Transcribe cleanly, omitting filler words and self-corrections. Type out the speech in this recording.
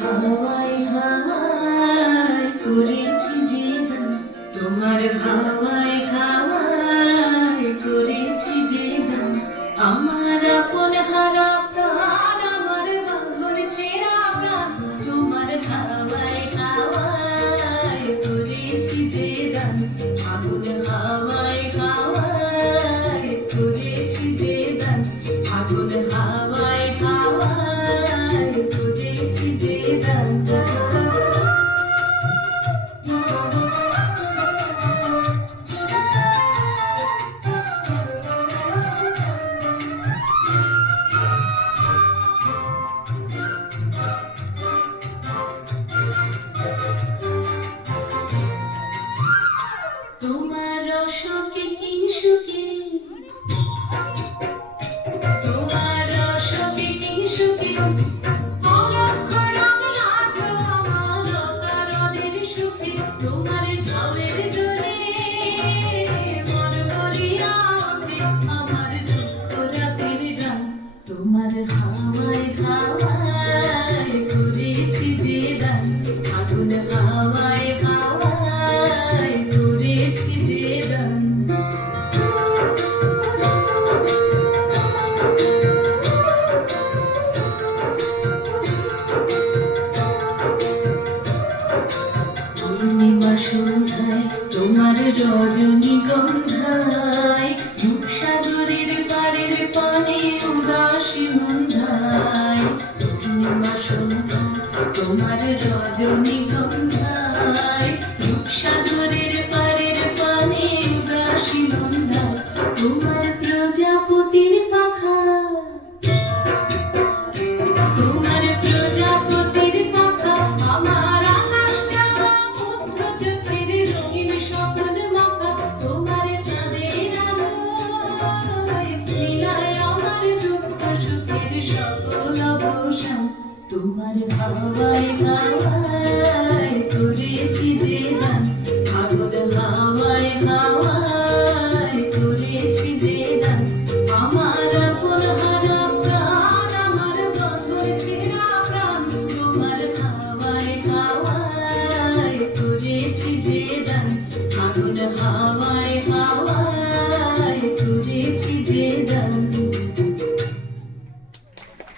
হাওয়ায় হাওয়ায় করেছি যে গান, তোমার হাওয়ায় হাওয়ায় করেছি যে গান। আমার আপন হারা প্রাণ, আমার বাঁধন ছেঁড়া প্রাণ, তোমার হাওয়ায় হাওয়ায় করেছি যে গান। আগুন হাওয়ায় হাওয়ায় করেছি যে গান, আগুন হাওয়ায় হাওয়ায় করেছি যে গান। তোমার সুখে কি সুখে, তোমার সুখে কি সুখে, অলক্ষ রং লাগলো আমার কারণের সুখে। তোমার ঝালের দোলে মন ভরিয়া ওঠে আমার দুঃখ রাতের গান। তোমার হাওয়ায় হাওয়ায় করেছি যে গান, আগুন হাওয়ায় হাওয়ায় করেছি যে গান। পূর্ণিমা সন্ধ্যায় তোমার রজনীগন্ধায়, রূপসাগরের পাড়ের পানে উদাসী মন্ধায়। পূর্ণিমা সন্ধ্যায় তোমার রজনীগন্ধায়,